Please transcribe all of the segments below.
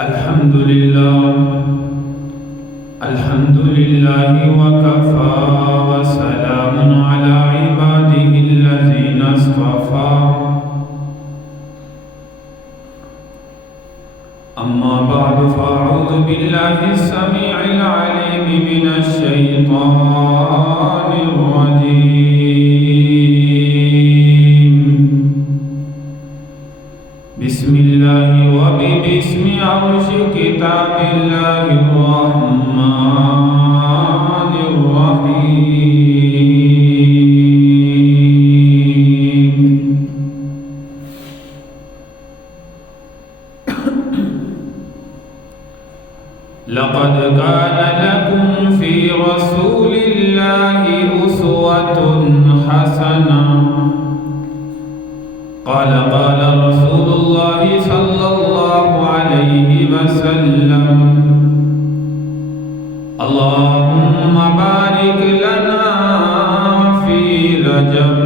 الحمد لله وكفى وسلام على عباده الذين اصطفى أما بعد فأعوذ بالله السميع العليم من الشيطان الرجيم بسم الله وباسم عرش كتاب الله الرحمن الرحيم لقد كان لكم في رسول الله أسوة حسنة قال رسول الله صلى الله عليه وسلم اللهم بارك لنا في رجب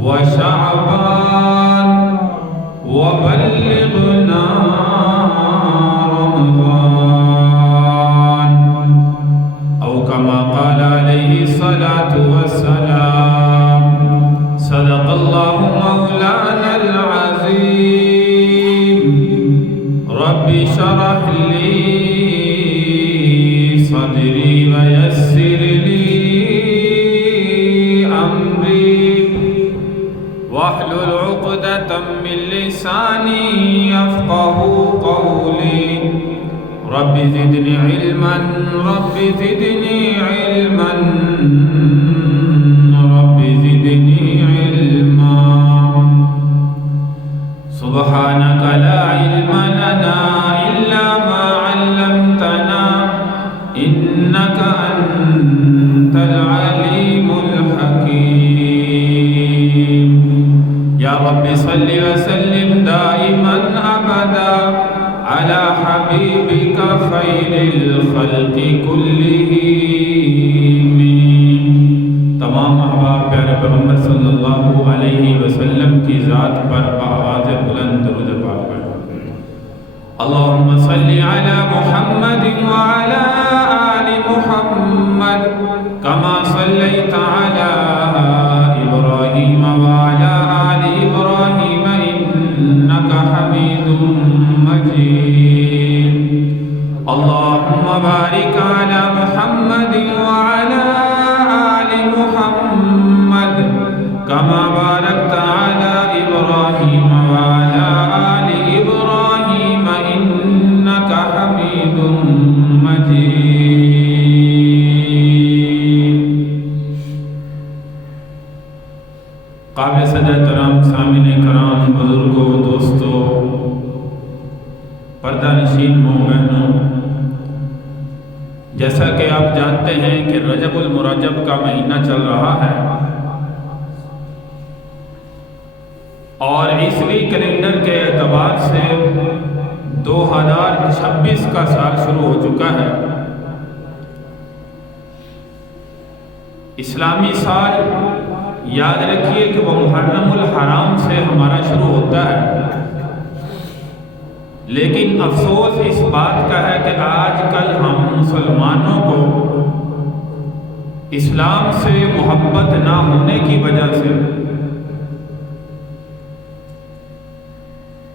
وشعبان وبلغنا رمضان أو كما قال عليه الصلاة والسلام صدق الله مولانا العظيم رب اشرح لي صدري ويسر لي أمري واحلل عقدة من لساني يفقه قولي رب زدني علما رب زدني علما رب زدني علما سبحانك لا علم لنا إلا ما علمتنا إنك أنت العليم الحكيم يا رب صل وسلم دائما أبدا على حبيبك خير الخلق كلهم تمام احباب پیارے پیغمبر صلی اللہ علیہ وسلم کی ذات پر بآواز بلند درود پاک پڑھیں اللهم صل على محمد وعلى آل محمد كما صليت على إبراهيم وعلى آل إبراهيم إنك حميد مجيد اللهم بارك على محمد وعلى آل محمد كما باركت على إبراهيم وعلى آل إبراهيم إنك حميد مجيد قابل صدر احترام سامعین کرام بزرگوں دوستوں پردہ نشین ماؤں بہنوں جیسا کہ آپ جانتے ہیں کہ رجب المرجب کا مہینہ چل رہا ہے اور عیسوی کیلنڈر کے اعتبار سے 2026 کا سال شروع ہو چکا ہے اسلامی سال یاد رکھیے کہ وہ محرم الحرام سے ہمارا شروع ہوتا ہے لیکن افسوس اس بات کا ہے کہ آج کل ہم مسلمانوں کو اسلام سے محبت نہ ہونے کی وجہ سے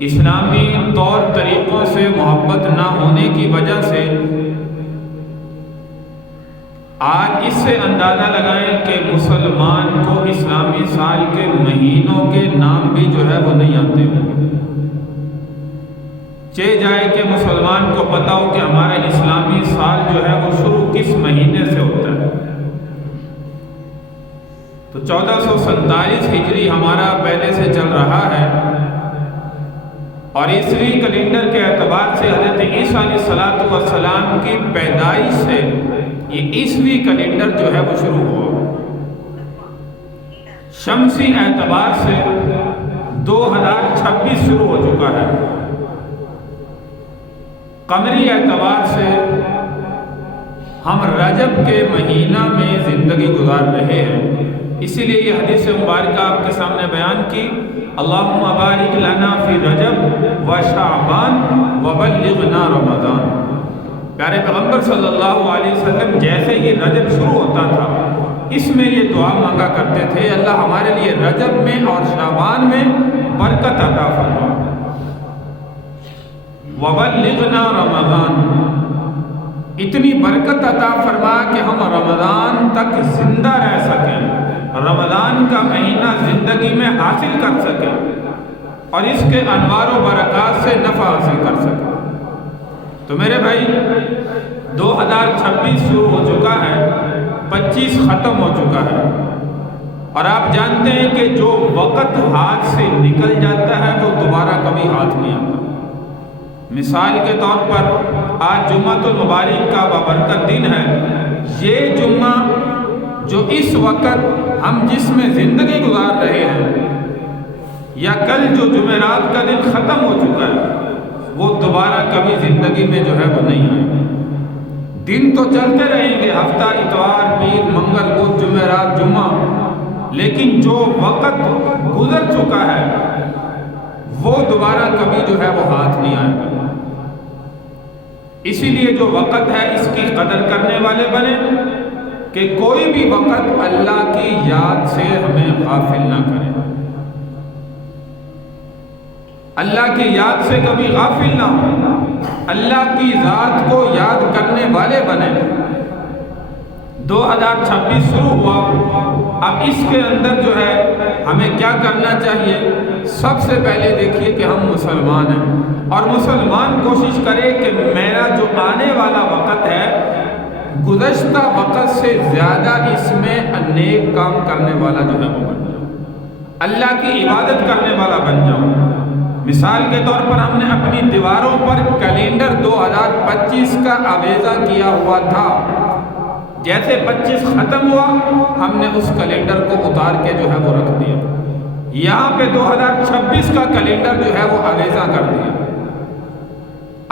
اسلامی طور طریقوں سے محبت نہ ہونے کی وجہ سے آج اس سے اندازہ لگائیں کہ مسلمان کو اسلامی سال کے مہینوں کے نام بھی جو ہے وہ نہیں آتے چہ جائے کہ مسلمان کو پتا ہو کہ ہمارا اسلامی سال جو ہے وہ شروع کس مہینے سے ہوتا ہے تو 1447 ہجری ہمارا پہلے سے چل رہا ہے اور عیسوی کیلنڈر کے اعتبار سے حضرت عیسیٰ علیہ السلام کی پیدائش سے یہ عیسوی کیلنڈر جو ہے وہ شروع ہوا شمسی اعتبار سے 2026 شروع ہو چکا ہے قمری اعتبار سے ہم رجب کے مہینہ میں زندگی گزار رہے ہیں اسی لیے یہ حدیث مبارکہ آپ کے سامنے بیان کی اللہم بارک لنا فی رجب و شعبان وبلغنا رمضان۔ پیارے پیغمبر صلی اللہ علیہ وسلم جیسے ہی رجب شروع ہوتا تھا اس میں یہ دعا مانگا کرتے تھے، اللہ ہمارے لیے رجب میں اور شعبان میں برکت عطا فرما، وبلغنا رمضان، اتنی برکت عطا فرما کہ ہم رمضان تک زندہ رہ سکیں، رمضان کا مہینہ زندگی میں حاصل کر سکیں اور اس کے انوار و برکات سے نفع حاصل کر سکیں۔ تو میرے بھائی 2026 شروع ہو چکا ہے، 25 ختم ہو چکا ہے، اور آپ جانتے ہیں کہ جو وقت ہاتھ سے نکل جاتا ہے وہ دوبارہ کبھی ہاتھ نہیں آتا۔ مثال کے طور پر آج جمعۃ المبارک کا بابرکت دن ہے، یہ جمعہ جو اس وقت ہم جس میں زندگی گزار رہے ہیں، یا کل جو جمعرات کا دن ختم ہو چکا ہے، وہ دوبارہ کبھی زندگی میں جو ہے وہ نہیں آئے گا۔ دن تو چلتے رہیں گے، ہفتہ اتوار پیر منگل بدھ جمعرات جمعہ، لیکن جو وقت گزر چکا ہے وہ دوبارہ کبھی جو ہے وہ ہاتھ نہیں آئے گا۔ اسی لیے جو وقت ہے اس کی قدر کرنے والے بنے کہ کوئی بھی وقت اللہ کی یاد سے ہمیں غافل نہ کرے، اللہ کی یاد سے کبھی غافل نہ ہو، اللہ کی ذات کو یاد کرنے والے بنے۔ 2026 شروع ہوا، اب اس کے اندر جو ہے ہمیں کیا کرنا چاہیے؟ سب سے پہلے دیکھیے کہ ہم مسلمان ہیں، اور مسلمان کوشش کرے کہ میرا جو آنے والا وقت ہے گزشتہ وقت سے زیادہ اس میں نیک کام کرنے والا جو ہے وہ بن جاؤں، اللہ کی عبادت کرنے والا بن جاؤں۔ مثال کے طور پر ہم نے اپنی دیواروں پر کیلنڈر 2025 کا آویزہ کیا ہوا تھا، جیسے 25 ختم ہوا ہم نے اس کیلنڈر کو اتار کے جو ہے وہ رکھ دیا، یہاں پہ 2026 کا کیلنڈر جو ہے وہ آویزہ کر دیا۔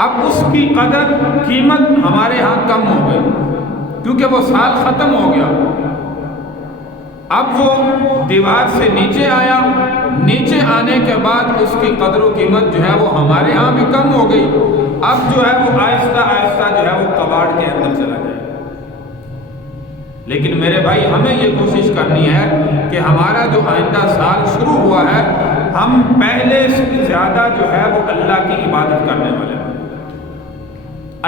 اب اس کی قدر قیمت ہمارے ہاں کم ہو گئی کیونکہ وہ سال ختم ہو گیا، اب وہ دیوار سے نیچے آیا، نیچے آنے کے بعد اس کی قدر و قیمت جو ہے وہ ہمارے ہاں بھی کم ہو گئی، اب جو ہے وہ آہستہ آہستہ جو ہے وہ کباڑ کے اندر چلا جائے۔ لیکن میرے بھائی ہمیں یہ کوشش کرنی ہے کہ ہمارا جو آئندہ سال شروع ہوا ہے ہم پہلے سے زیادہ جو ہے وہ اللہ کی عبادت کرنے والے بنیں،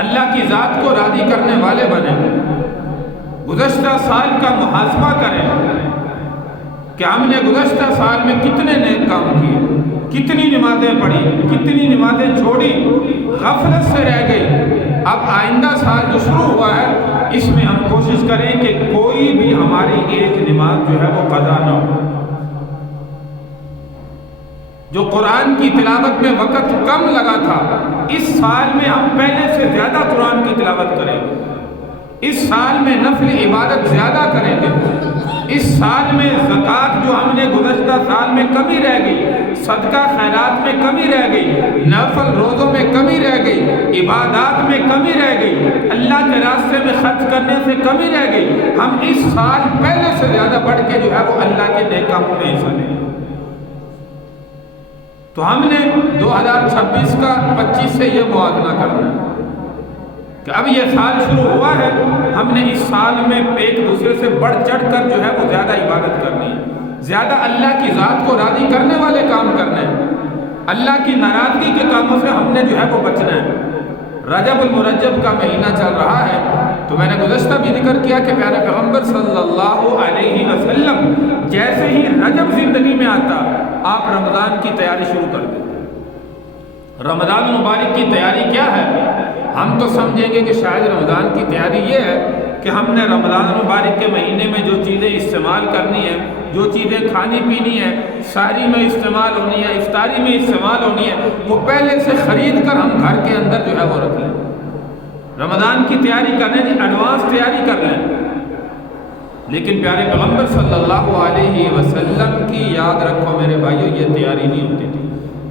اللہ کی ذات کو راضی کرنے والے بنیں، گزشتہ سال کا محاسبہ کریں کہ ہم نے گزشتہ سال میں کتنے نیک کام کیے، کتنی نمازیں پڑھی، کتنی نمازیں چھوڑی، غفلت سے رہ گئی۔ اب آئندہ سال جو شروع ہوا ہے اس میں ہم کوشش کریں کہ کوئی بھی ہماری ایک نماز جو ہے وہ قضا نہ ہو۔ جو قرآن کی تلاوت میں وقت کم لگا تھا اس سال میں ہم پہلے سے زیادہ قرآن کی تلاوت کریں گے، اس سال میں نفل عبادت زیادہ کریں گے، اس سال میں زکوٰۃ جو ہم نے گزشتہ سال میں کمی رہ گئی، صدقہ خیرات میں کمی رہ گئی، نفل روزوں میں کمی رہ گئی، عبادات میں کمی رہ گئی، اللہ کے راستے میں خرچ کرنے سے کمی رہ گئی، ہم اس سال پہلے سے زیادہ بڑھ کے جو ہے وہ اللہ کے نیک کاموں میں حصہ لیں۔ تو ہم نے 2026 کا 25 سے یہ موازنہ کرنا ہے کہ اب یہ سال شروع ہوا ہے، ہم نے اس سال میں ایک دوسرے سے بڑھ چڑھ کر جو ہے وہ زیادہ عبادت کرنی ہے، زیادہ اللہ کی ذات کو راضی کرنے والے کام کرنے ہیں، اللہ کی ناراضگی کے کاموں سے ہم نے جو ہے وہ بچنا ہے۔ رجب المرجب کا مہینہ چل رہا ہے، تو میں نے گزشتہ بھی ذکر کیا کہ پیارے پیغمبر صلی اللہ علیہ وسلم جیسے ہی رجب زندگی میں آتا آپ رمضان کی تیاری شروع کر دیتے۔ رمضان المبارک کی تیاری کیا ہے؟ ہم تو سمجھیں گے کہ شاید رمضان کی تیاری یہ ہے کہ ہم نے رمضان المبارک کے مہینے میں جو چیزیں استعمال کرنی ہیں، جو چیزیں کھانی پینی ہیں، سحری میں استعمال ہونی ہے، افطاری میں استعمال ہونی ہے، وہ پہلے سے خرید کر ہم گھر کے اندر جو ہے وہ رکھ لیں۔ رمضان کی تیاری کرنے کی ایڈوانس تیاری کر لیں، لیکن پیارے پیغمبر صلی اللہ علیہ وسلم کی یاد رکھو میرے بھائیو یہ تیاری نہیں ہوتی تھی۔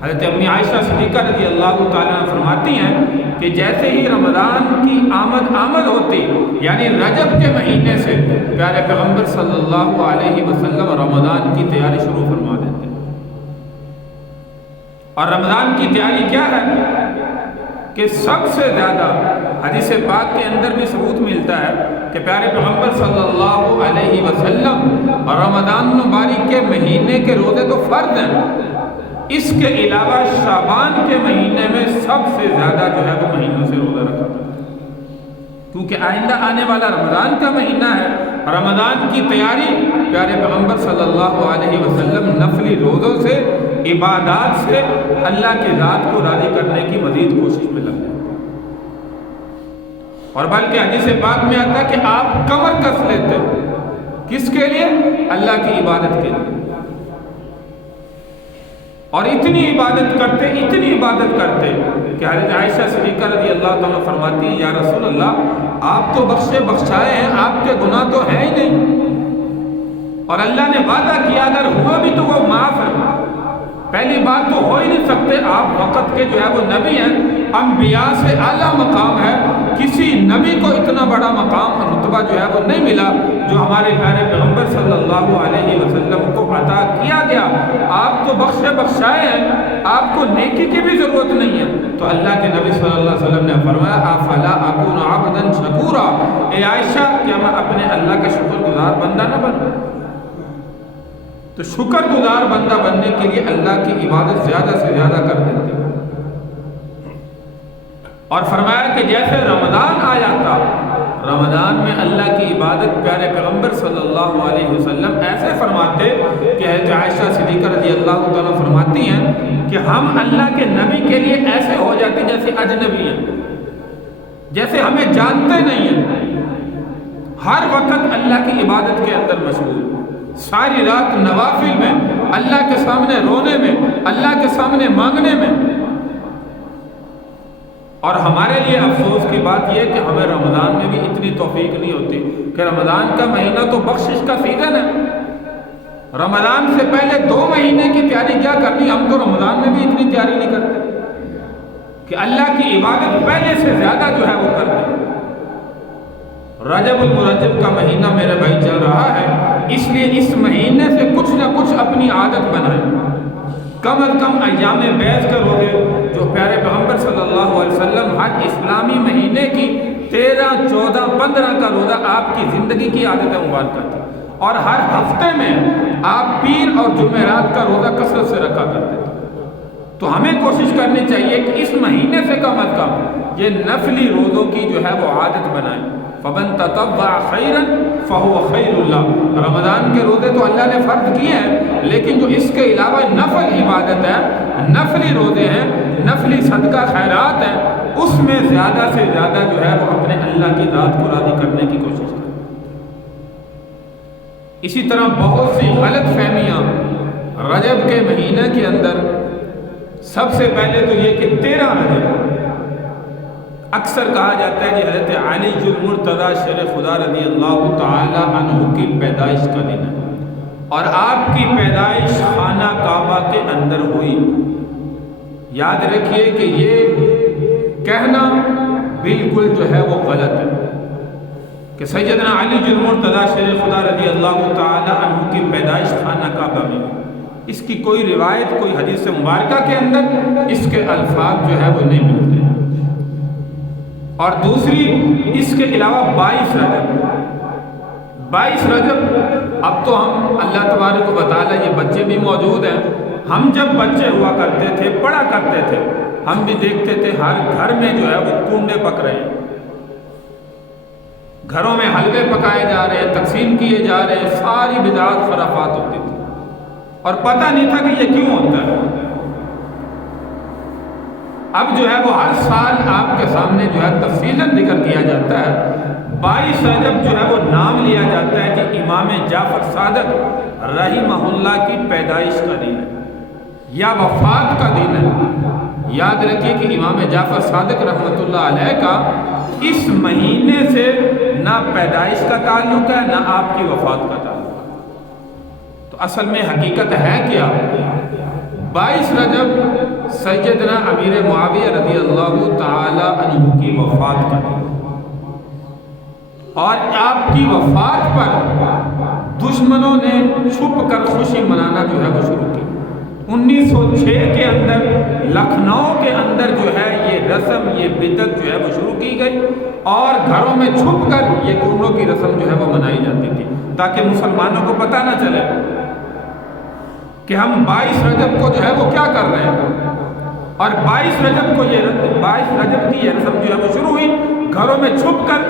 حضرت امی عائشہ صدیقہ رضی اللہ تعالیٰ عنہ فرماتی ہیں کہ جیسے ہی رمضان کی آمد ہوتی یعنی رجب کے مہینے سے پیارے پیغمبر صلی اللہ علیہ وسلم رمضان کی تیاری شروع فرما دیتے۔ اور رمضان کی تیاری کیا ہے کہ سب سے زیادہ حدیث پاک کے اندر بھی ثبوت ملتا ہے کہ پیارے پیغمبر صلی اللہ علیہ وسلم رمضان مبارک کے مہینے کے روزے تو فرض ہیں، اس کے علاوہ شعبان کے مہینے میں سب سے زیادہ جو ہے وہ مہینوں سے روزہ رکھا تھا، کیونکہ آئندہ آنے والا رمضان کا مہینہ ہے۔ رمضان کی تیاری پیارے پیغمبر صلی اللہ علیہ وسلم نفلی روزوں سے، عبادات سے اللہ کی ذات کو راضی کرنے کی مزید کوشش میں لگ جائیں، اور بلکہ حدیث پاک میں آتا ہے کہ آپ کمر کس لیتے، کس کے لیے؟ اللہ کی عبادت کے لیے، اور اتنی عبادت کرتے کہ حضرت عائشہ صدیقہ رضی اللہ تعالیٰ فرماتی ہیں یا رسول اللہ آپ تو بخشے بخشائے ہیں، آپ کے گناہ تو ہیں ہی نہیں، اور اللہ نے وعدہ کیا اگر ہوا بھی تو وہ معاف ہے۔ پہلی بات تو ہو ہی نہیں سکتے، آپ وقت کے جو ہے وہ نبی ہیں، انبیاء سے اعلیٰ مقام ہے، کسی نبی کو اتنا بڑا مقام اور رتبہ جو ہے وہ نہیں ملا جو ہمارے پیارے پیغمبر صلی اللہ علیہ وسلم کو عطا کیا گیا۔ آپ تو بخشے بخشائے ہیں، آپ کو نیکی کی بھی ضرورت نہیں ہے، تو اللہ کے نبی صلی اللہ علیہ وسلم نے فرمایا افلا اکون عبدا شکورا، اے عائشہ کیا میں اپنے اللہ کے شکر گزار بندہ نہ بنوں؟ تو شکر گزار بندہ بننے کے لیے اللہ کی عبادت زیادہ سے زیادہ کر دیتے، اور فرمایا کہ جیسے رمضان آ جاتا، رمضان میں اللہ کی عبادت پیارے پیغمبر صلی اللہ علیہ وسلم ایسے فرماتے کہ حضرت عائشہ صدیقہ رضی اللہ تعالیٰ فرماتی ہیں کہ ہم اللہ کے نبی کے لیے ایسے ہو جاتے جیسے اجنبی ہیں، جیسے ہمیں جانتے نہیں ہیں، ہر وقت اللہ کی عبادت کے اندر مشغول، ساری رات نوافل میں، اللہ کے سامنے رونے میں، اللہ کے سامنے مانگنے میں۔ اور ہمارے لیے افسوس کی بات یہ کہ ہمیں رمضان میں بھی اتنی توفیق نہیں ہوتی کہ رمضان کا مہینہ تو بخشش کا سیزن ہے، رمضان سے پہلے 2 مہینے کی تیاری کیا کرنی، ہم تو رمضان میں بھی اتنی تیاری نہیں کرتے کہ اللہ کی عبادت پہلے سے زیادہ جو ہے وہ کرتے۔ رجب المرجب کا مہینہ میرے بھائی چل رہا ہے، اس لیے اس مہینے سے کچھ نہ کچھ اپنی عادت بنائیں، کم از کم ایام بیض کے روزے جو پیارے پیغمبر صلی اللہ علیہ وسلم ہر اسلامی مہینے کی 13، 14، 15 کا روزہ آپ کی زندگی کی عادت مبارکہ تھی، اور ہر ہفتے میں آپ پیر اور جمعرات کا روزہ کثرت سے رکھا کرتے تھے۔ تو ہمیں کوشش کرنی چاہیے کہ اس مہینے سے کم از کم یہ نفلی روزوں کی جو ہے وہ عادت بنائیں۔ فَمَن تَطَوَّعَ خَيْرًا فَهُوَ خَيْرٌ لَهُ، رمضان کے روزے تو اللہ نے فرض کیے ہیں، لیکن جو اس کے علاوہ نفل عبادت ہے، نفلی روزے ہیں، نفلی صدقہ خیرات ہیں، اس میں زیادہ سے زیادہ جو ہے وہ اپنے اللہ کی ذات کو راضی کرنے کی کوشش کریں۔ اسی طرح بہت سی غلط فہمیاں رجب کے مہینہ کے اندر، سب سے پہلے تو یہ کہ 13 رجب اکثر کہا جاتا ہے کہ حضرت علی المرتضیٰ شیر خدا رضی اللہ تعالی عنہ کی پیدائش کا دن ہے، اور آپ کی پیدائش خانہ کعبہ کے اندر ہوئی۔ یاد رکھیے کہ یہ کہنا بالکل جو ہے وہ غلط ہے کہ سیدنا علی المرتضیٰ شیر خدا رضی اللہ تعالی عنہ کی پیدائش خانہ کعبہ میں ہوئی، اس کی کوئی روایت، کوئی حدیث مبارکہ کے اندر اس کے الفاظ جو ہے وہ نہیں ملتے۔ اور دوسری، اس کے علاوہ 22 رجب اب تو ہم اللہ تبارک و تعالیٰ یہ بچے بھی موجود ہیں، ہم جب بچے ہوا کرتے تھے، پڑھا کرتے تھے، ہم بھی دیکھتے تھے ہر گھر میں جو ہے وہ کنڈے پک رہے ہیں، گھروں میں حلوے پکائے جا رہے ہیں، تقسیم کیے جا رہے ہیں، ساری بدعات خرافات ہوتی تھی، اور پتہ نہیں تھا کہ یہ کیوں ہوتا ہے۔ اب جو ہے وہ ہر سال آپ کے سامنے جو ہے تفصیلاً ذکر کیا جاتا ہے۔ 22 رجب جو ہے وہ نام لیا جاتا ہے کہ امام جعفر صادق رحمہ اللہ کی پیدائش کا دن ہے یا وفات کا دن ہے۔ یاد رکھیے کہ امام جعفر صادق رحمۃ اللہ علیہ کا اس مہینے سے نہ پیدائش کا تعلق ہے، نہ آپ کی وفات کا تعلق ہے۔ تو اصل میں حقیقت ہے کیا؟ 22 رجب سیدنا امیر معاویہ رضی اللہ تعالی عنہ کی وفات کا دن، اور آپ کی وفات پر دشمنوں نے چھپ کر خوشی منانا جو ہے وہ شروع کی۔ 1906 کے اندر لکھنؤ کے اندر جو ہے یہ رسم، یہ بدعت جو ہے وہ شروع کی گئی، اور گھروں میں چھپ کر یہ کنڈوں کی رسم جو ہے وہ منائی جاتی تھی، تاکہ مسلمانوں کو پتہ نہ چلے کہ ہم 22 رجب کو جو ہے وہ کیا کر رہے ہیں۔ اور 22 رجب کو یہ 22 رجب کی یہ رسم جو ہے وہ شروع ہوئی، گھروں میں چھپ کر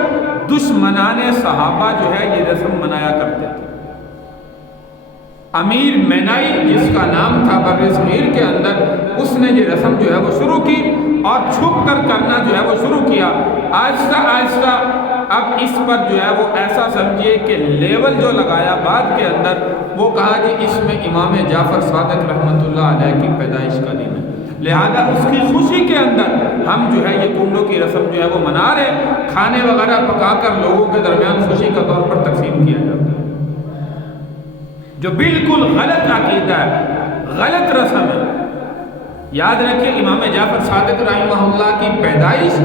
دشمنان صحابہ جو ہے یہ رسم منایا کرتے تھے۔ امیر مینائی جس کا نام تھا برصغیر کے اندر، اس نے یہ رسم جو ہے وہ شروع کی اور چھپ کر کرنا جو ہے وہ شروع کیا۔ آہستہ آہستہ اب اس پر جو ہے وہ ایسا سمجھیے کہ لیول جو لگایا بعد کے اندر، وہ کہا کہ اس میں امام جعفر صادق رحمۃ اللہ علیہ کی پیدائش کا دن ہے، لہذا اس کی خوشی کے اندر ہم جو ہے یہ کنڈوں کی رسم جو ہے وہ منا رہے ہیں، کھانے وغیرہ پکا کر لوگوں کے درمیان خوشی کا طور پر تقسیم کیا جاتا ہے، جو بالکل غلط عقیدہ ہے، غلط رسم ہے۔ یاد رکھیں امام جعفر صادق رحمہ اللہ کی پیدائش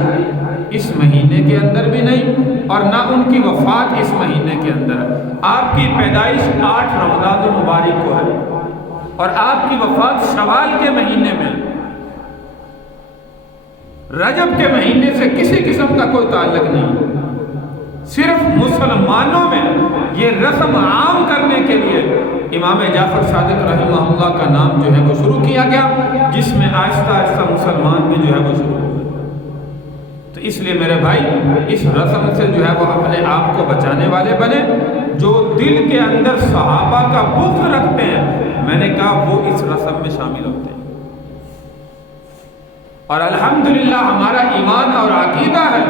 اس مہینے کے اندر بھی نہیں، اور نہ ان کی وفات اس مہینے کے اندر ہے۔ آپ کی پیدائش 8 رمضان المبارک کو ہے، اور آپ کی وفات شوال کے مہینے میں، رجب کے مہینے سے کسی قسم کا کوئی تعلق نہیں۔ صرف مسلمانوں میں یہ رسم عام کرنے کے لیے امام جعفر صادق رحمہ اللہ کا نام جو ہے وہ شروع کیا گیا، جس میں آہستہ آہستہ مسلمان بھی جو ہے وہ شروع ہوئے۔ تو اس لیے میرے بھائی اس رسم سے جو ہے وہ اپنے آپ کو بچانے والے بنے۔ جو دل کے اندر صحابہ کا بغض رکھتے ہیں، میں نے کہا وہ اس رسم میں شامل ہوتے ہیں، اور الحمدللہ ہمارا ایمان اور عقیدہ ہے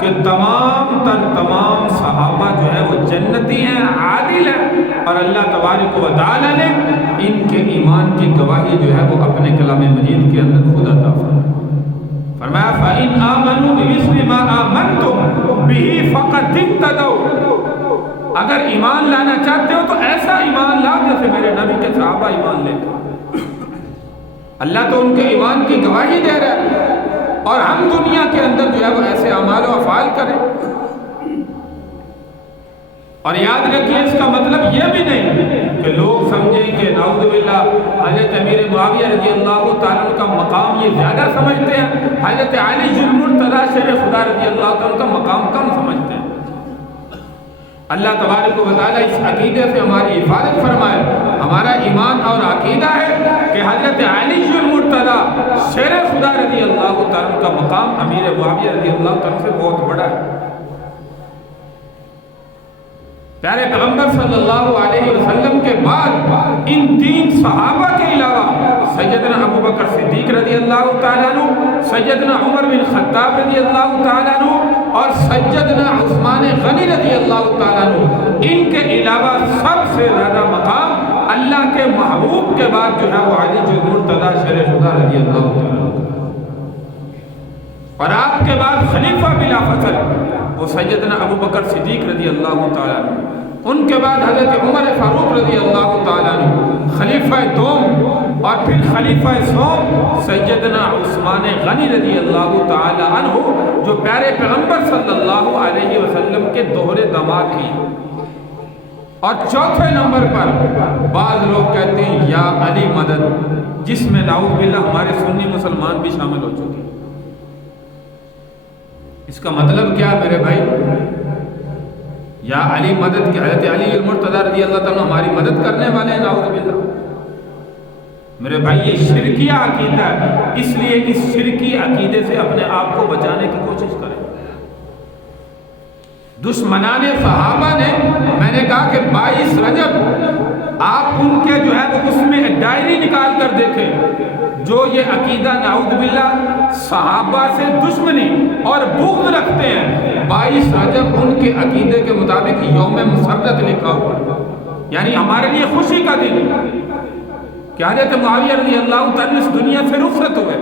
کہ تمام صحابہ جو ہے وہ جنتی ہیں، عادل ہیں، اور اللہ تبارک و تعالی نے ان کے ایمان کی گواہی جو ہے وہ اپنے کلام مجید کے اندر خود عطا فرمایا فَإِنْ آمَنُوا بِمِثْلِ مَا آمَنْتُمْ بِهِ فَقَدِ اهْتَدَوْا، اگر ایمان لانا چاہتے ہو تو ایسا ایمان لاؤ جیسے میرے نبی کے صحابہ ایمان لیتے۔ اللہ تو ان کے ایمان کی گواہی دے رہا ہے، اور ہم دنیا کے اندر جو ہے وہ ایسے اعمال و افعال کریں۔ اور یاد رکھیے اس کا مطلب یہ بھی نہیں کہ لوگ سمجھیں کہ نعوذ باللہ حضرت امیر معاویہ رضی اللہ تعالیٰ عنہ کا مقام یہ زیادہ سمجھتے ہیں، حضرت علی المرتضیٰ شیر خدا رضی اللہ تعالیٰ عنہ کا مقام کم سمجھتے ہیں۔ اللہ تبارک و تعالیٰ اس عقیدے سے ہماری حفاظت فرمائے۔ ہمارا ایمان اور عقیدہ ہے کہ حضرت علی المرتضیٰ شیر خدا رضی اللہ تعالیٰ عنہ کا مقام امیر معاویہ رضی اللہ تعالیٰ عنہ سے بہت بڑا ہے۔ پیارے پیغمبر صلی اللہ علیہ وسلم کے بعد ان 3 صحابہ کے علاوہ سیدنا ابوبکر صدیق رضی اللہ تعالیٰ عنہ، سیدنا عمر بن خطاب رضی اللہ تعالیٰ عنہ، اور سیدنا عثمان غنی رضی اللہ تعالیٰ عنہ، ان کے علاوہ سب سے زیادہ مقام اللہ کے محبوب کے بعد جو ہے وہ علی المرتضیٰ شیر خدا رضی اللہ تعالیٰ عنہ، اور آپ کے بعد خلیفہ بلا فصل وہ سیدنا ابوبکر صدیق رضی اللہ تعالیٰ عنہ، ان کے بعد حضرت عمر فاروق رضی اللہ تعالیٰ عنہ، خلیفہ دوم، اور پھر خلیفہ سوم سیدنا عثمان غنی رضی اللہ تعالیٰ عنہ، جو پیارے پیغمبر صلی اللہ علیہ وسلم کے دوہرے داماد ہیں۔ اور چوتھے نمبر پر بعض لوگ کہتے ہیں یا علی مدد، جس میں نعوذ باللہ ہمارے سنی مسلمان بھی شامل ہو چکے ہیں۔ اس کا مطلب کیا میرے بھائی؟ یا علی مدد کی حضرت علی المرتضیٰ رضی اللہ تعالیٰ ہماری مدد کرنے والے ہیں، نعوذ باللہ۔ میرے بھائی یہ شرکیہ عقیدہ ہے، اس لیے اس شرکی عقیدے سے اپنے آپ کو بچانے کی کوشش کریں۔ دشمنان صحابہ نے، میں نے کہا کہ 22 رجب آپ ان کے جو ہے وہ اس میں ڈائری نکال کر دیکھیں، جو یہ عقیدہ نعوذ باللہ صحابہ سے دشمنی اور بغض رکھتے ہیں، 22 رجب ان کے عقیدے کے مطابق یوم مسرت لکھا ہوا، یعنی ہمارے لیے خوشی کا دن کہ حضرت معاویہ رضی اللہ تعالیٰ اس دنیا سے رخصت ہوئے۔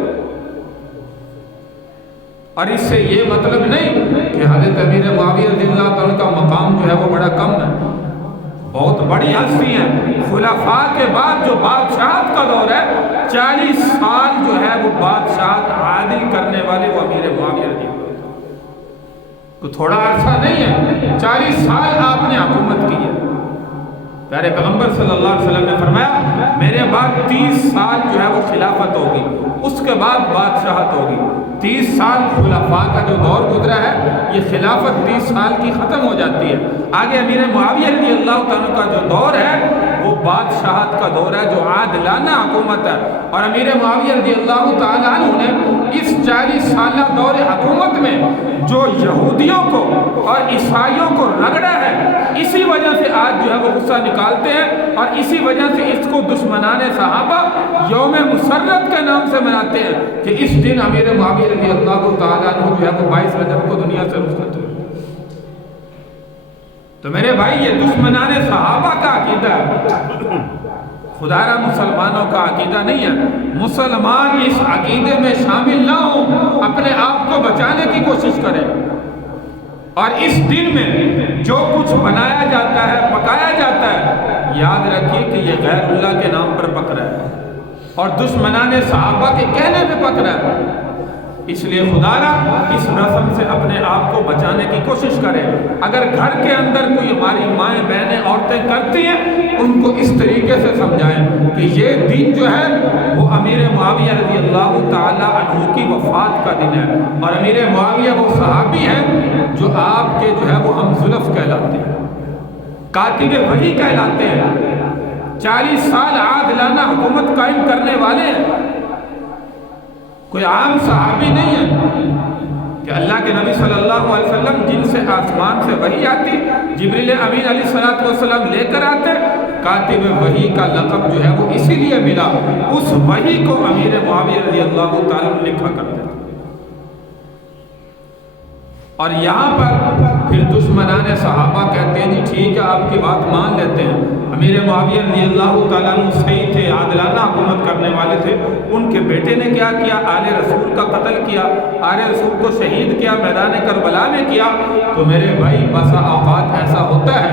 اور اس سے یہ مطلب نہیں کہ حضرت امیر معاویہ رضی اللہ تعالیٰ کا مقام جو ہے وہ بڑا کم ہے، بہت بڑی ہستی ہیں۔ خلفاء کے بعد جو بادشاہت کا دور ہے، 40 سال جو ہے وہ بادشاہت عادل کرنے والے وہ امیر معاویہ رضی اللہ تو تھوڑا عرصہ نہیں ہے، 40 سال آپ نے حکومت کی ہے۔ پیارے پیغمبر صلی اللہ علیہ وسلم نے فرمایا میرے بعد 30 سال جو ہے وہ خلافت ہوگی، اس کے بعد بادشاہت ہوگی۔ 30 سال خلفاء کا جو دور گزرا ہے، یہ خلافت 30 سال کی ختم ہو جاتی ہے۔ آگے امیر معاویہ رضی اللہ تعالیٰ کا جو دور ہے وہ بادشاہت کا دور ہے، جو عادلانہ حکومت ہے۔ اور امیر معاویہ رضی اللہ تعالیٰ عنہ نے اس 40 سالہ دور حکومت میں جو یہودیوں کو اور عیسائیوں کو رگڑا ہے، اسی وجہ سے آج جو ہے وہ غصہ نکالتے ہیں، اور اسی وجہ سے اس کو دشمنان صحابہ یوم مسرت کے نام سے مناتے ہیں کہ اس دن امیر معاویہ رضی اللہ تعالیٰ عنہ جو ہے وہ 22 رجب کو دنیا سے رخصت ہوئے۔ تو میرے بھائی یہ دشمنان صحابہ کا عقیدہ ہے، خدا را مسلمانوں کا عقیدہ نہیں ہے۔ مسلمان اس عقیدے میں شامل نہ ہو، اپنے آپ کو بچانے کی کوشش کریں، اور اس دن میں جو کچھ بنایا جاتا ہے، پکایا جاتا ہے، یاد رکھیے کہ یہ غیر اللہ کے نام پر پک رہا ہے اور دشمنان صحابہ کے کہنے پہ پک رہا ہے۔ اس لیے خدا را اس رسم سے اپنے آپ کو بچانے کی کوشش کرے۔ اگر گھر کے اندر کوئی ہماری مائیں بہنیں عورتیں کرتی ہیں، ان کو اس طریقے سے سمجھائیں کہ یہ دن جو ہے وہ امیر معاویہ رضی اللہ تعالیٰ عنہ کی وفات کا دن ہے، اور امیر معاویہ وہ صحابی ہیں جو آپ کے جو ہے وہ ہمزلف کہلاتے ہیں، کاتب وحی کہلاتے ہیں، 40 سال عادلانہ حکومت قائم کرنے والے ہیں۔ کوئی عام صحابی نہیں ہے کہ اللہ کے نبی صلی اللہ علیہ وسلم جن سے آسمان سے وحی آتی، جبریل امین علیہ السلام لے کر آتے، کاتب وحی کا لقب جو ہے وہ اسی لیے ملا، اس وحی کو امیر معاویہ رضی اللہ تعالیٰ عنہ لکھا کرتے تھے۔ اور یہاں پر پھر دشمنان صحابہ کہتے ہیں جی ٹھیک ہے آپ کی بات مان لیتے ہیں، امیر معاویہ رضی اللہ تعالیٰ عنہ صحیح تھے، عادلانہ حکومت کرنے والے تھے، ان کے بیٹے نے کیا کیا؟ آل رسول کا قتل کیا، آل رسول کو شہید کیا، میدان کربلا میں کیا۔ تو میرے بھائی بسا اوقات ایسا ہوتا ہے،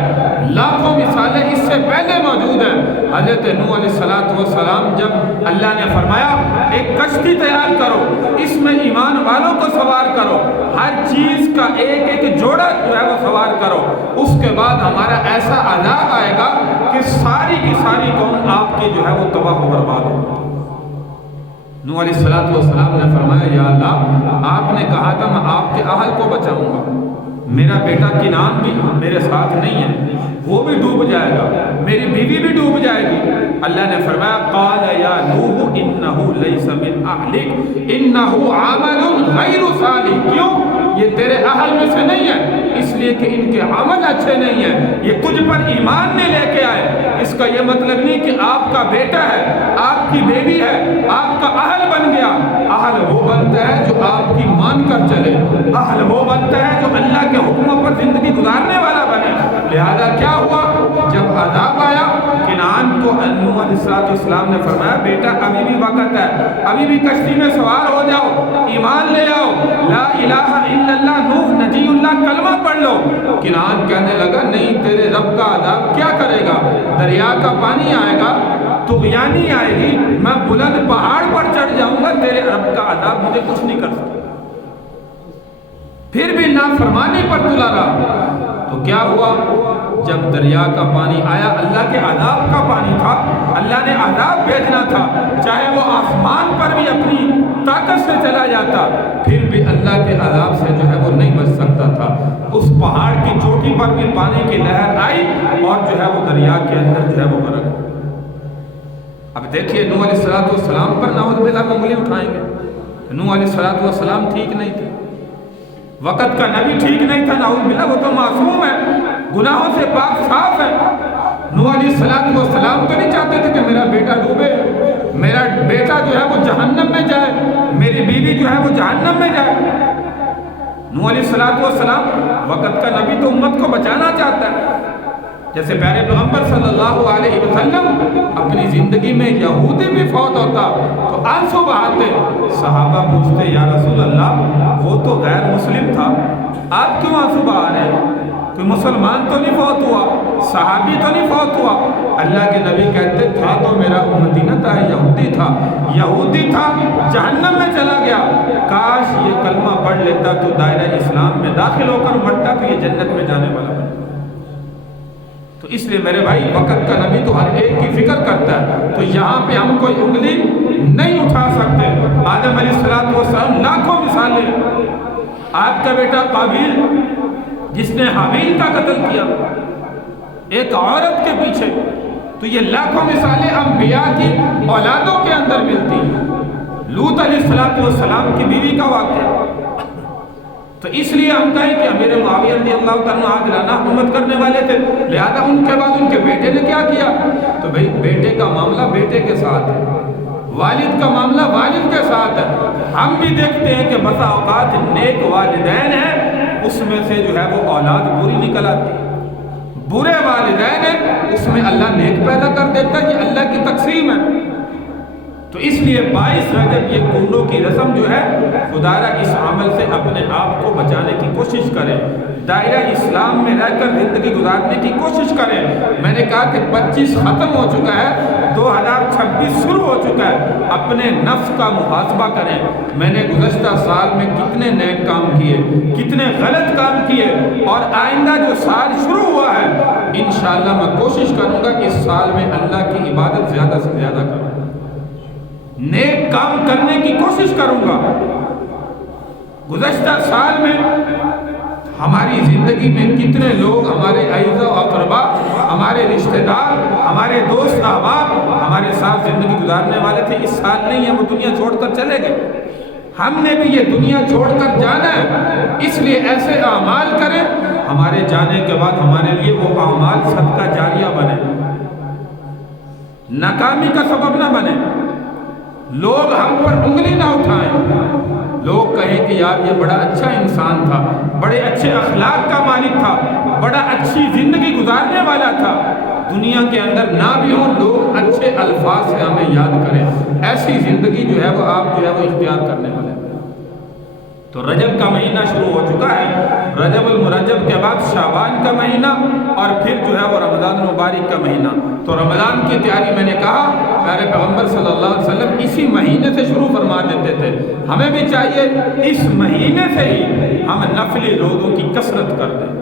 لاکھوں مثالیں اس سے پہلے موجود ہیں۔ حضرت نوح علیہ السلام جب اللہ نے فرمایا ایک کشتی تیار کرو، اس میں ایمان والوں کو سوار کرو، ہر چیز کا ایک ایک جوڑا جو ہے وہ سوار کرو، اس کے بعد ہمارا ایسا عذاب آئے گا کہ ساری کی ساری قوم آپ کی جو ہے وہ تباہ و برباد ہو۔ نوح علیہ السلام نے فرمایا یا اللہ آپ نے کہا تھا میں آپ کے اہل کو بچاؤں گا، میرا بیٹا کنعان بھی میرے ساتھ نہیں ہے، وہ بھی ڈوب جائے گا، میری بیوی بھی ڈوب جائے گی۔ اللہ نے فرمایا قال یا نوح انہ لیس من اہلک انہ عمل غیر صالح۔ کیوں؟ یہ تیرے اہل میں سے نہیں ہے، اس لیے کہ ان کے عمل اچھے نہیں ہیں، یہ تجھ پر ایمان نہیں لے کے آئے۔ اس کا یہ مطلب نہیں کہ آپ کا بیٹا ہے، آپ کی بیوی ہے، آپ کا اہل بن گیا۔ اہل وہ بنتا ہے جو آپ کی مان کر چلے، اہل وہ بنتا ہے جو اللہ کے حکموں پر زندگی گزارنے والا بنے۔ لہذا کیا ہوا؟ جب عذاب آیا کنعان کو نوح علیہ السلام نے فرمایا بیٹا ابھی بھی وقت ہے، ابھی بھی کشتی میں سوار ہو جاؤ، ایمان لے آؤ، لا الہ الا اللہ نوح نجی اللہ کلمہ پڑھ لو۔ کنعان کہنے لگا نہیں، تیرے رب کا عذاب کیا کرے گا؟ دریا کا پانی آئے گا، طغیانی آئے گی، میں بلند پہاڑ پر چڑھ جاؤں گا، تیرے رب کا عذاب مجھے کچھ نہیں کر سکتا۔ پھر بھی نافرمانی پر تلا رہا۔ تو کیا ہوا؟ جب دریا کا پانی آیا، اللہ کے عذاب کا پانی تھا، اللہ نے عذاب بھیجنا تھا، چاہے وہ آسمان پر بھی اپنی طاقت سے چلا جاتا، پھر بھی اللہ کے عذاب سے جو ہے وہ نہیں بچ سکتا تھا۔ اس پہاڑ کی چوٹی پر بھی پانی کی لہر آئی اور جو ہے وہ دریا کے اندر جو ہے وہ غرق۔ اب دیکھیے نوح علیہ السلام پر نعوذ باللہ انگلی اٹھائیں گے۔ نوح علیہ السلام ٹھیک نہیں تھے، وقت کا نبی ٹھیک نہیں تھا، نعوذ باللہ وہ تو معصوم ہے، گناہوں سے پاک صاف ہے۔ نوح علیہ السلام تو نہیں چاہتے تھے کہ میرا بیٹا ڈوبے، میرا بیٹا جو ہے وہ جہنم میں جائے، میری بیوی جو ہے وہ جہنم میں جائے۔ نوح علیہ السلام وقت کا نبی تو امت کو بچانا چاہتا ہے۔ جیسے پیارے پیغمبر صلی اللہ علیہ وسلم اپنی زندگی میں یہودی بھی فوت ہوتا تو آنسو بہاتے، صحابہ پوچھتے یا رسول اللہ وہ تو غیر مسلم تھا، آپ کیوں آنسو بہا رہے ہیں؟ کوئی مسلمان تو نہیں فوت ہوا، صحابی تو نہیں فوت ہوا۔ اللہ کے نبی کہتے تھا تو میرا امتی نہ تھا، یہودی تھا، جہنم میں چلا گیا، کاش یہ کلمہ پڑھ لیتا تو دائرہ اسلام میں داخل ہو کر مرتا تو یہ جنت میں جانے والا بنتا۔ تو اس لیے میرے بھائی وقت کا نبی تو ہر ایک کی فکر کرتا ہے، تو یہاں پہ ہم کوئی انگلی نہیں اٹھا سکتے۔ آدم علیہ السلام لاکھوں مثالیں، آپ کا بیٹا قابیل جس نے حابیل کا قتل کیا ایک عورت کے پیچھے، تو یہ لاکھوں مثالیں انبیاء کی اولادوں کے اندر ملتی ہیں۔ لوط علیہ السلام کی بیوی کا واقعہ، تو اس لیے ہم کہیں کہ امیر معاویہ رضی اللہ تعالیٰ عادلانہ حکومت کرنے والے تھے، لہذا ان کے بعد ان کے بیٹے نے کیا کیا؟ تو بھئی بیٹے کا معاملہ بیٹے کے ساتھ ہے، والد کا معاملہ والد کے ساتھ ہے۔ ہم بھی دیکھتے ہیں کہ بسا اوقات نیک والدین ہیں، اس میں سے جو ہے وہ اولاد بری نکل آتی ہے، برے والدین ہیں اس میں اللہ نیک پیدا کر دیتا ہے، یہ اللہ کی تقسیم ہے۔ تو اس لیے 22 رجب یہ کنڈوں کی رسم جو ہے، خدا را اس عمل سے اپنے آپ کو بچانے کی کوشش کریں، دائرہ اسلام میں رہ کر زندگی گزارنے کی کوشش کریں۔ میں نے کہا کہ 25 ختم ہو چکا ہے، 2026 شروع ہو چکا ہے، اپنے نفس کا محاسبہ کریں۔ میں نے گزشتہ سال میں کتنے نیک کام کیے، کتنے غلط کام کیے، اور آئندہ جو سال شروع ہوا ہے انشاءاللہ میں کوشش کروں گا کہ اس سال میں اللہ کی عبادت زیادہ سے زیادہ کروں، نیک کام کرنے کی کوشش کروں گا۔ گزشتہ سال میں ہماری زندگی میں کتنے لوگ ہمارے اعزاء و اقربا، ہمارے رشتہ دار، ہمارے دوست احباب ہمارے ساتھ زندگی گزارنے والے تھے، اس سال نہیں ہے، وہ دنیا چھوڑ کر چلے گئے۔ ہم نے بھی یہ دنیا چھوڑ کر جانا ہے، اس لیے ایسے اعمال کریں ہمارے جانے کے بعد ہمارے لیے وہ اعمال صدقہ جاریہ بنے، ناکامی کا سبب نہ بنے، لوگ ہم پر انگلی نہ اٹھائیں، لوگ کہیں کہ یار یہ بڑا اچھا انسان تھا، بڑے اچھے اخلاق کا مالک تھا، بڑا اچھی زندگی گزارنے والا تھا۔ دنیا کے اندر نہ بھی ہوں، لوگ اچھے الفاظ سے ہمیں یاد کریں، ایسی زندگی جو ہے وہ آپ جو ہے وہ اختیار کرنے والے ہیں۔ تو رجب کا مہینہ شروع ہو چکا ہے، رجب المرجب کے بعد شعبان کا مہینہ، اور پھر جو ہے وہ رمضان المبارک کا مہینہ۔ تو رمضان کی تیاری میں نے کہا پیارے پیغمبر صلی اللہ علیہ وسلم اسی مہینے سے شروع فرما دیتے تھے، ہمیں بھی چاہیے اس مہینے سے ہی ہم نفلی روزوں کی کثرت کر دیں،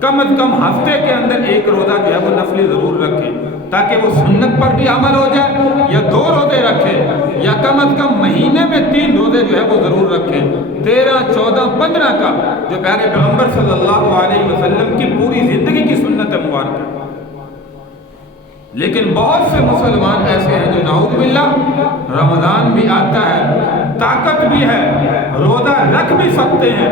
کم از کم ہفتے کے اندر ایک روزہ جو ہے وہ نفلی ضرور رکھیں، تاکہ وہ سنت پر بھی عمل ہو جائے، یا 2 روزے رکھیں، یا کم از کم مہینے میں 3 روزے جو ہے وہ ضرور رکھیں، 13، 14، 15 کا جو پیارے پیغمبر صلی اللہ علیہ وسلم کی پوری زندگی کی سنت مبارک ہے۔ لیکن بہت سے مسلمان ایسے ہیں جو نعوذ باللہ رمضان بھی آتا ہے، طاقت بھی ہے، روزہ رکھ بھی سکتے ہیں،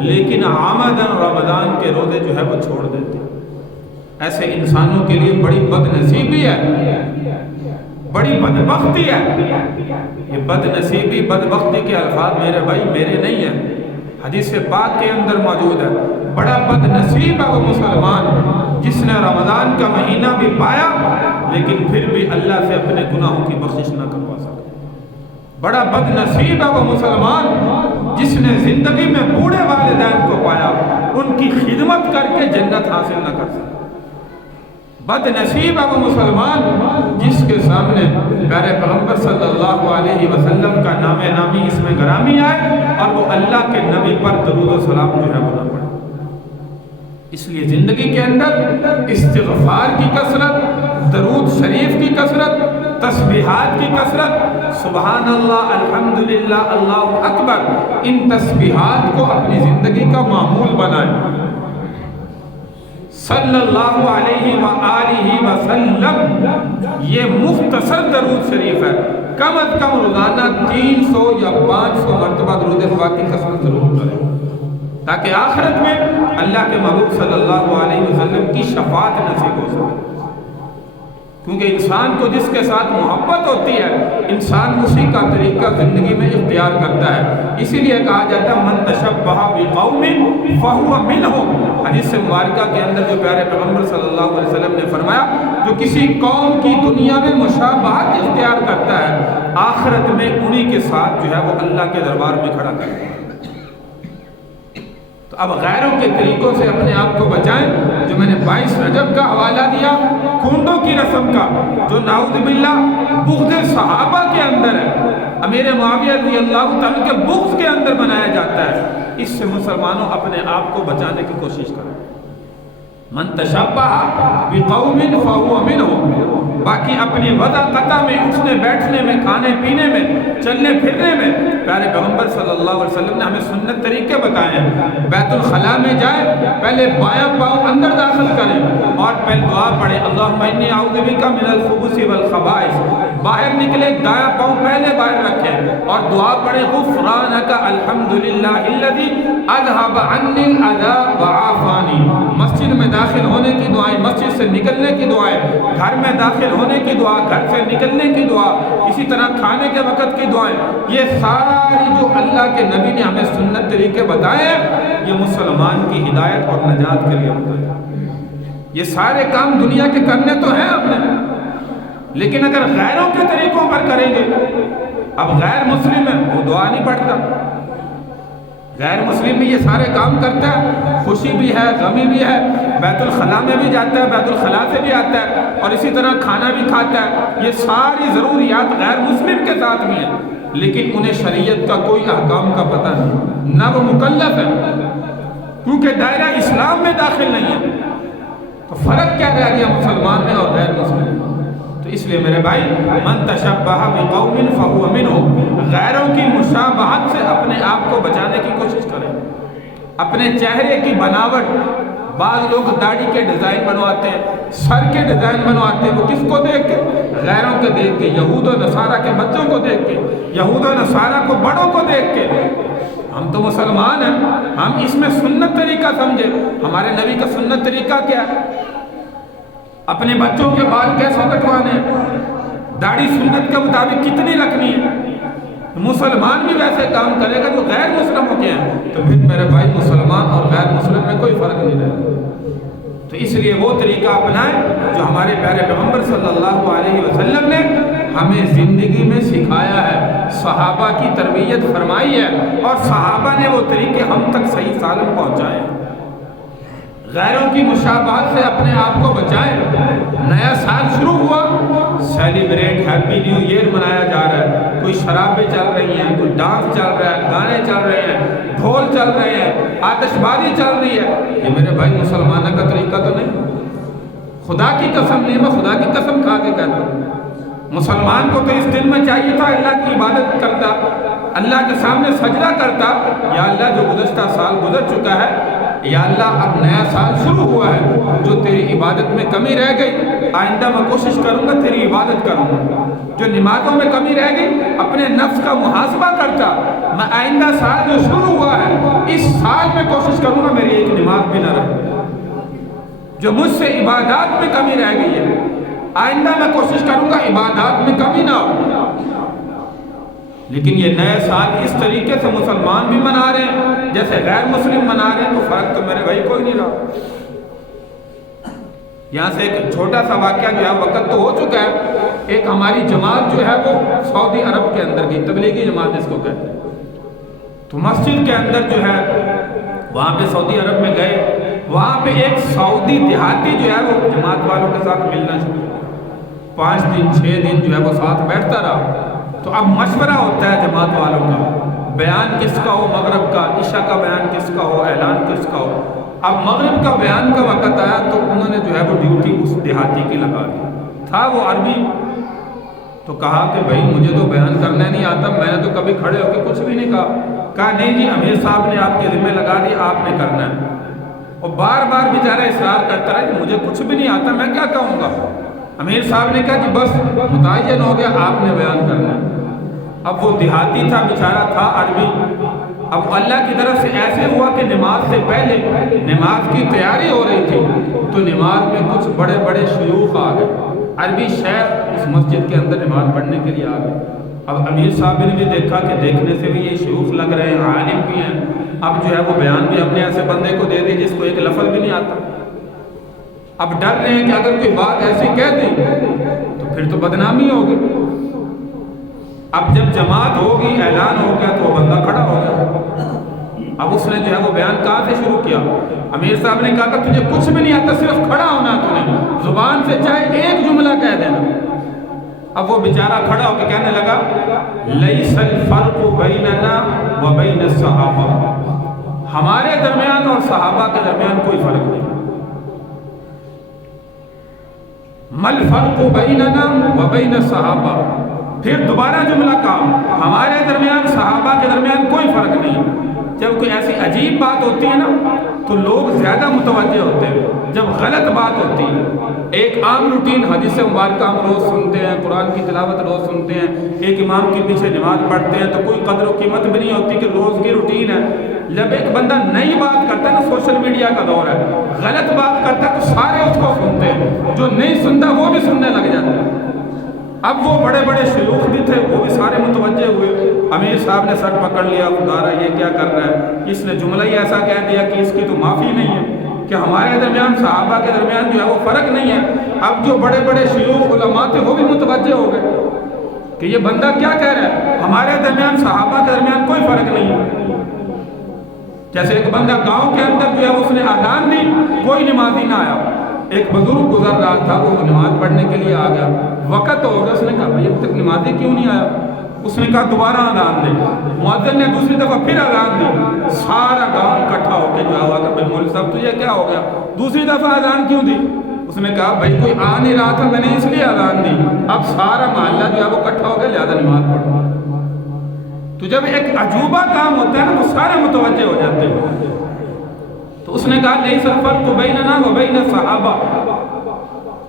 لیکن عمدن رمضان کے روزے جو ہے وہ چھوڑ دیتے ہیں۔ ایسے انسانوں کے لیے بڑی بد نصیبی ہے، بڑی بدبختی ہے۔ یہ بد نصیبی بدبختی کے الفاظ میرے بھائی میرے نہیں ہیں، حدیث پاک کے اندر موجود ہے۔ بڑا بد نصیب ہے وہ مسلمان جس نے رمضان کا مہینہ بھی پایا لیکن پھر بھی اللہ سے اپنے گناہوں کی بخشش نہ کروا سکا۔ بڑا بد نصیب ہے وہ مسلمان جس نے زندگی میں بوڑھے والدین کو پایا، ان کی خدمت کر کے جنت حاصل نہ کر سکا۔ بد نصیب ہے وہ مسلمان جس کے سامنے پیارے پیغمبر صلی اللہ علیہ وسلم کا نام نامی اس میں گرامی آئے اور وہ اللہ کے نبی پر درود و سلام جو ہے وہ نہ پڑھے۔ اس لیے زندگی کے اندر استغفار کی کثرت، درود شریف کی کثرت، تسبیحات کی کثرت، سبحان اللہ، الحمدللہ، اللہ اکبر، ان تسبیحات کو اپنی زندگی کا معمول بنائیں۔ صلی اللہ علیہ وآلہ وسلم یہ مختصر درود شریف ہے، کم از کم روزانہ 300 یا 500 مرتبہ درود پاک کی کثرت ضرور کریں، تاکہ آخرت میں اللہ کے محبوب صلی اللہ علیہ وسلم کی شفاعت نصیب ہو سکے۔ کیونکہ انسان کو جس کے ساتھ محبت ہوتی ہے انسان اسی کا طریقہ زندگی میں اختیار کرتا ہے۔ اسی لیے کہا جاتا ہے من تشبہ بقوم فہو منہم، حدیث مبارکہ کے اندر جو پیارے پیغمبر صلی اللہ علیہ وسلم نے فرمایا جو کسی قوم کی دنیا میں مشابہت اختیار کرتا ہے آخرت میں انہی کے ساتھ جو ہے وہ اللہ کے دربار میں کھڑا کرتا ہے۔ تو اب غیروں کے طریقوں سے اپنے آپ کو بچائیں۔ جو میں نے 22 رجب کا حوالہ دیا کنڈوں کی رسم کا، جو نعوذ باللہ بغض صحابہ کے اندر ہے، امیر معاویہ رضی اللہ تعالیٰ کے بغض کے اندر منایا جاتا ہے، اس سے مسلمانوں اپنے آپ کو بچانے کی کوشش کریں۔ من تشبہ بقوم فہو منہم. باقی اپنی وضع قطع میں, اٹھنے بیٹھنے میں, کھانے پینے میں, چلنے پھرنے میں پیارے پیغمبر صلی اللہ علیہ وسلم نے ہمیں سنت طریقے بتائے ہیں. بیت الخلاء میں جائے, پہلے بایاں پاؤں اندر داخل کریں اور پہلے دعا پڑھیں اللہم انی اعوذ بک من الخبث والخبائث. باہر نکلے دایاں پاؤں پہلے باہر رکھیں اور دعا پڑھیں غفرانک الحمدللہ الذی اذھب عنی الاذی وعافانی. مسجد میں داخل ہونے کی دعائیں, مسجد سے نکلنے کی دعائیں, گھر میں داخل ہونے کی دعا, گھر سے نکلنے کی دعا, اسی طرح کھانے کے وقت کی دعائیں, یہ ساری جو اللہ کے نبی نے ہمیں سنت طریقے بتائے ہیں, یہ مسلمان کی ہدایت اور نجات کے لیے بتائے. یہ سارے کام دنیا کے کرنے تو ہیں ہم نے, لیکن اگر غیروں کے طریقوں پر کریں گے, اب غیر مسلم ہے وہ دعا نہیں پڑھتا, غیر مسلم بھی یہ سارے کام کرتا ہے, خوشی بھی ہے, غمی بھی ہے, بیت الخلاء میں بھی جاتا ہے, بیت الخلاء سے بھی آتا ہے, اور اسی طرح کھانا بھی کھاتا ہے. یہ ساری ضروریات غیر مسلم کے ساتھ بھی ہیں, لیکن انہیں شریعت کا کوئی احکام کا پتہ نہیں, نہ وہ مکلف ہے, کیونکہ دائرہ اسلام میں داخل نہیں ہے. تو فرق کیا رہ گیا مسلمان میں اور غیر مسلم میں؟ تو اس لیے میرے بھائی, من تشبہ بقوم فہو منہم, غیروں کی مشابہت سے اپنے آپ کو بچانے کی کوشش کریں. اپنے چہرے کی بناوٹ, بعض لوگ داڑھی کے ڈیزائن بنواتے ہیں, سر کے ڈیزائن بنواتے ہیں, وہ کس کو دیکھ کے؟ غیروں کے دیکھ کے, یہود و نصارہ کے بچوں کو دیکھ کے, یہود و نصارہ کو بڑوں کو دیکھ کے. ہم تو مسلمان ہیں, ہم اس میں سنت طریقہ سمجھے. ہمارے نبی کا سنت طریقہ کیا ہے؟ اپنے بچوں کے بال کیسے کٹوانے ہیں, داڑھی سنت کے مطابق کتنی رکھنی ہے. مسلمان بھی ویسے کام کرے گا جو غیر مسلموں کے ہیں, تو پھر میرے بھائی مسلمان اور غیر مسلم میں کوئی فرق نہیں رہے. تو اس لیے وہ طریقہ اپنائیں جو ہمارے پیارے پیغمبر صلی اللہ علیہ وسلم نے ہمیں زندگی میں سکھایا ہے, صحابہ کی تربیت فرمائی ہے, اور صحابہ نے وہ طریقے ہم تک صحیح سالم پہنچائے. غیروں کی مشابہت سے اپنے آپ کو بچائیں. نیا سال شروع ہوا, سیلیبریٹ ہیپی نیو ایئر منایا جا رہا ہے, کوئی شرابیں چل رہی ہیں, کوئی ڈانس چل رہا ہے, گانے چل رہے ہیں, ڈھول چل رہے ہیں, آتش بازی چل رہی ہے. یہ میرے بھائی مسلمانوں کا طریقہ تو نہیں. خدا کی قسم نہیں, میں خدا کی قسم کھا کے کہتا ہوں, مسلمان کو تو اس دن میں چاہیے تھا اللہ کی عبادت کرتا, اللہ کے سامنے سجدہ کرتا, یا اللہ جو گزشتہ سال گزر چکا ہے, یا اللہ اب نیا سال شروع ہوا ہے, جو تیری عبادت میں کمی رہ گئی آئندہ میں کوشش کروں گا تیری عبادت کروں گا. جو نمازوں میں کمی رہ گئی اپنے نفس کا محاسبہ کرتا, میں آئندہ سال جو شروع ہوا ہے اس سال میں کوشش کروں گا میری ایک نماز بھی نہ رہے. جو مجھ سے عبادات میں کمی رہ گئی ہے آئندہ میں کوشش کروں گا عبادات میں کمی نہ ہو. لیکن یہ نئے سال اس طریقے سے مسلمان بھی منا رہے ہیں جیسے غیر مسلم منا رہے ہیں, تو فرق تو میرے بھائی کوئی نہیں رہا. یہاں سے ایک چھوٹا سا واقعہ جو ہے, وقت تو ہو چکا ہے, ایک ہماری جماعت جو ہے وہ سعودی عرب کے اندر کی تبلیغی جماعت جس کو کہتے ہیں, تو مسجد کے اندر جو ہے وہاں پہ سعودی عرب میں گئے, وہاں پہ ایک سعودی دیہاتی جو ہے وہ جماعت والوں کے ساتھ ملنا شروع کیا. 5 دن 6 دن جو ہے وہ ساتھ بیٹھتا رہا. تو اب مشورہ ہوتا ہے جماعت والوں کا, بیان کس کا ہو, مغرب کا, عشاء کا بیان کس کا ہو, اعلان کس کا ہو. اب مغرب کا بیان کا وقت آیا تو انہوں نے جو ہے وہ ڈیوٹی اس دیہاتی کی لگا دی. تھا وہ عربی, تو کہا کہ بھائی مجھے تو بیان کرنا نہیں آتا, میں نے تو کبھی کھڑے ہو کے کچھ بھی نہیں کہا. کہا نہیں جی امیر صاحب نے آپ کے ذمہ لگا دی, آپ نے کرنا ہے. اور بار بار بیچارہ اصرار کرتا رہا کہ مجھے کچھ بھی نہیں آتا, میں کیا کہوں گا. امیر صاحب نے کہا کہ بس متعین ہو گیا, آپ نے بیان کرنا ہے. اب وہ دیہاتی تھا, بیچارہ تھا عربی. اب اللہ کی طرف سے ایسے ہوا کہ نماز سے پہلے نماز کی تیاری ہو رہی تھی, تو نماز میں کچھ بڑے بڑے شیوخ آ گئے, عربی شیخ اس مسجد کے اندر نماز پڑھنے کے لیے آ گئے. اب امیر صاحب نے بھی دیکھا کہ دیکھنے سے بھی یہ شیوخ لگ رہے ہیں, عالم بھی ہیں, اب جو ہے وہ بیان بھی اپنے ایسے بندے کو دے دے جس کو ایک لفظ بھی نہیں آتا. اب ڈر رہے ہیں کہ اگر کوئی بات ایسی کہہ دی تو پھر تو بدنامی ہوگی. اب جب جماعت ہوگی, اعلان ہو گیا, تو وہ بندہ کھڑا ہو گیا. اب اس نے جو ہے وہ بیان کہاں سے شروع کیا. امیر صاحب نے کہا کہ تجھے کچھ بھی نہیں آتا, صرف کھڑا ہونا, تو نے زبان سے چاہے ایک جملہ کہہ دینا. اب وہ بیچارہ کھڑا ہو کے کہنے لگا لیس الفرق بیننا و بین الصحابہ, ہمارے درمیان اور صحابہ کے درمیان کوئی فرق نہیں. مل فرق بیننا و بین صحابہ، پھر دوبارہ جملہ کام، ہمارے درمیان صحابہ کے درمیان کوئی فرق نہیں۔ جب کوئی ایسی عجیب بات ہوتی ہے نا تو لوگ زیادہ متوجہ ہوتے ہیں، جب غلط بات ہوتی ہے۔ ایک عام روٹین حدیث مبارکہ ہم روز سنتے ہیں، قرآن کی تلاوت روز سنتے ہیں، ایک امام کے پیچھے نماز پڑھتے ہیں، تو کوئی قدر و قیمت بھی نہیں ہوتی کہ روز کی روٹین ہے۔ جب ایک بندہ نئی بات کرتا ہے نا، سوشل میڈیا کا دور ہے، غلط بات کرتا ہے تو سارے اس کو سنتے ہیں، جو نہیں سنتا وہ بھی سننے لگ جاتے ہیں۔ اب وہ بڑے بڑے شیوخ بھی تھے، وہ بھی سارے متوجہ ہوئے۔ امیر صاحب نے سر پکڑ لیا، خدا رہا یہ کیا کر رہا ہے، اس نے جملہ ہی ایسا کہہ دیا کہ اس کی تو معافی نہیں ہے، کہ ہمارے درمیان صحابہ کے درمیان جو ہے وہ فرق نہیں ہے۔ اب جو بڑے بڑے شیوخ علماء تھے وہ بھی متوجہ ہو گئے کہ یہ بندہ کیا کہہ رہا ہے، ہمارے درمیان صحابہ کے درمیان کوئی فرق نہیں ہے۔ جیسے ایک بندہ گاؤں کے اندر جو ہے اس نے اذان دی، کوئی نمازی نہ آیا، ایک بزرگ گزر رہا تھا، وہ نماز پڑھنے کے لیے آ گیا، وقت ہو گیا، اس نے کہا بھائی اب تک نمازی کیوں نہیں آیا؟ اس نے کہا دوبارہ اذان دے۔ مؤذن نے دوسری دفعہ پھر اذان دی، سارا گاؤں اکٹھا ہو کے جو ہوا کہ بھائی مولوی صاحب تجھے کیا ہو گیا، دوسری دفعہ اذان کیوں دی؟ اس نے کہا بھائی کوئی آ نہیں رہا تھا، میں نے اس لیے اذان دی، اب سارا محلہ جو ہے وہ اکٹھا ہو گیا، لہذا نماز پڑھو۔ تو جب ایک عجوبہ کام ہوتا ہے نا تو سارے متوجہ ہو جاتے ہیں۔ تو اس نے کہا لیس الفرق بیننا و بین الصحابہ،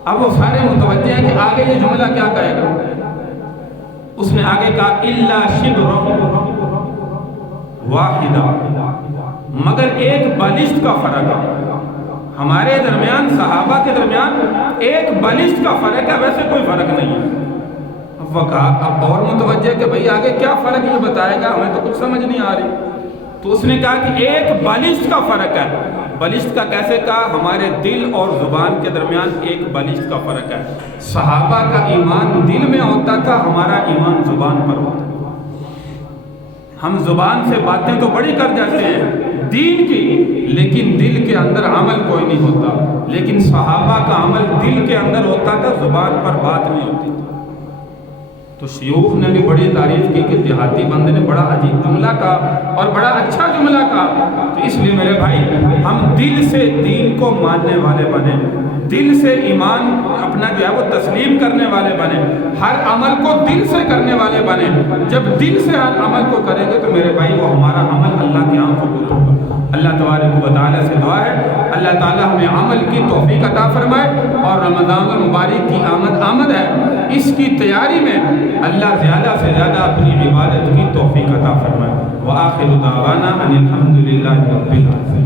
اب وہ سارے متوجہ ہیں کہ آگے یہ جملہ کیا کہے گا۔ اس نے آگے کہا الا شبر واحدہ، مگر ایک بالشت کا فرق ہے، ہمارے درمیان صحابہ کے درمیان ایک بالشت کا فرق ہے، ویسے کوئی فرق نہیں ہے۔ اب وہ کہا اب اور متوجہ کہ بھئی آگے کیا فرق یہ بتائے گا، ہمیں تو کچھ سمجھ نہیں آ رہی۔ تو اس نے کہا کہ ایک بالشت کا فرق ہے۔ بالشت کا کیسے کہا؟ ہمارے دل اور زبان کے درمیان ایک بالشت کا فرق ہے۔ صحابہ کا ایمان دل میں ہوتا تھا، ہمارا ایمان زبان پر ہوتا تھا۔ ہم زبان سے باتیں تو بڑی کر جاتے ہیں دین کی، لیکن دل کے اندر عمل کوئی نہیں ہوتا۔ لیکن صحابہ کا عمل دل کے اندر ہوتا تھا، زبان پر بات نہیں ہوتی تھی۔ تو شیوخ نے بھی بڑی تعریف کی کہ دیہاتی بندے نے بڑا عجیب جملہ کہا اور بڑا اچھا جملہ کہا۔ تو اس لیے میرے بھائی ہم دل سے دین کو ماننے والے بنے، دل سے ایمان اپنا جو ہے وہ تسلیم کرنے والے بنے، ہر عمل کو دل سے کرنے والے بنے۔ جب دل سے ہر عمل کو کریں گے تو میرے بھائی وہ ہمارا عمل اللہ کے ہاں قبول ہوگا۔ اللہ تبارک و تعالیٰ سے دعا ہے اللہ تعالیٰ ہمیں عمل کی توفیق عطا فرمائے، اور رمضان المبارک کی آمد ہے، اس کی تیاری میں اللہ زیادہ سے زیادہ اپنی عبادت کی توفیق عطا فرمائے۔ وآخر دعوانا ان الحمد للہ رب العالمین۔